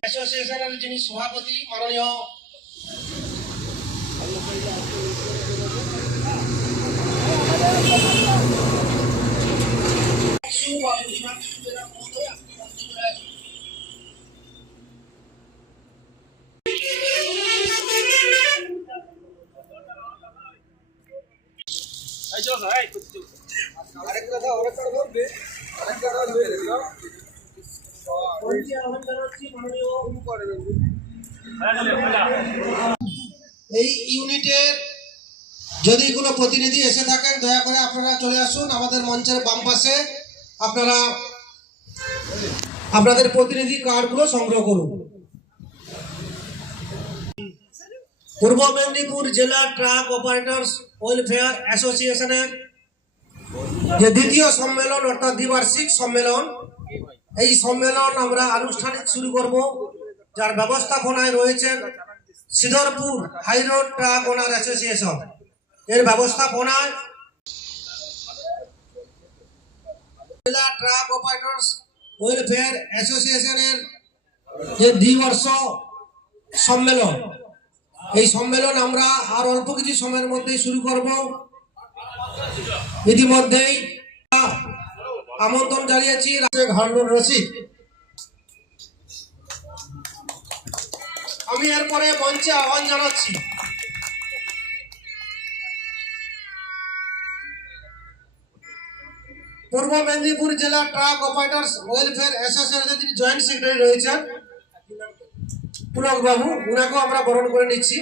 অ্যাসোসিয়েশনের যিনি সভাপতি মাননীয় এই ইউনিটের যদি কোনো প্রতিনিধি এসে থাকেন দয়া করে আপনারা চলে আসুন আমাদের মঞ্চের বাম পাশে। আপনারা আপনাদের প্রতিনিধি কার্ডগুলো সংগ্রহ করুন। পূর্ব মেদিনীপুর জেলা ট্রাক অপারেটর্স ওয়েলফেয়ার অ্যাসোসিয়েশনের যে দ্বিতীয় সম্মেলন অর্থাৎ দ্বিবার্ষিক সম্মেলন, এই সম্মেলন আমরা আনুষ্ঠানিক শুরু করব, যার ব্যবস্থাপনায় রয়েছেন Shridharpur high road truck owner association. এর ব্যবস্থাপনায় জেলা ট্রাক অপারেটর্স ওয়েলফেয়ার অ্যাসোসিয়েশনের যে দ্বিবর্ষ সম্মেলন, এই সম্মেলন আমরা আর অল্প কিছু সময়ের মধ্যেই শুরু করব। ইতিমধ্যেই আমন্ত্রণ জানিয়েছি ঘাড়লোর রসিদ। আমি এরপরে মঞ্চে আহ্বান জানাচ্ছি পূর্ব মেদিনীপুর জেলা ট্রাক অপারেটর্স ওয়েলফেয়ার অ্যাসোসিয়েশনের যিনি জয়েন্ট সেক্রেটারি রয়েছেন পুলক বাবু, উনাকেও আমরা বরণ করে নিচ্ছি।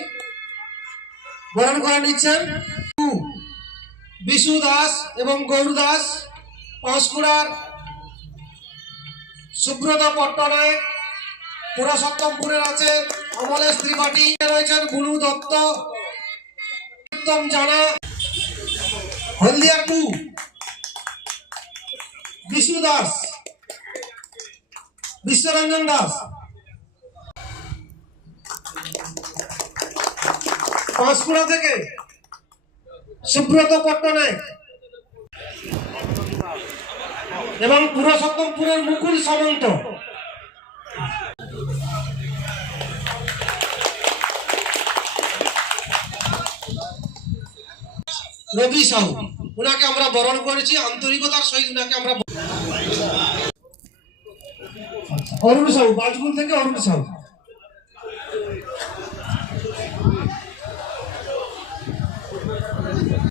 বরণ করে নিচ্ছেন বিশু দাস এবং গৌর দাস, পাঁশকুড়ার সুব্রত পট্টনায়ক, পুরসত্তমপুরের আছে অমলেশ ত্রিপাঠী, রয়েছেন বুলু দত্ত, উত্তম জানা, হলদিয়া 2 বিশু দাস, বিশ্বরঞ্জন দাস, পাঁশকুড়া থেকে সুব্রত পট্টনায়ক এবং পুরসত্তমপুরের মুকুল সামন্ত। রবি সাহু, ওনাকে আমরা বরণ করেছি আন্তরিকতার সহিত। ওনাকে আমরা অরুণ সাহু, বাজগুল থেকে অরুণ সাহু।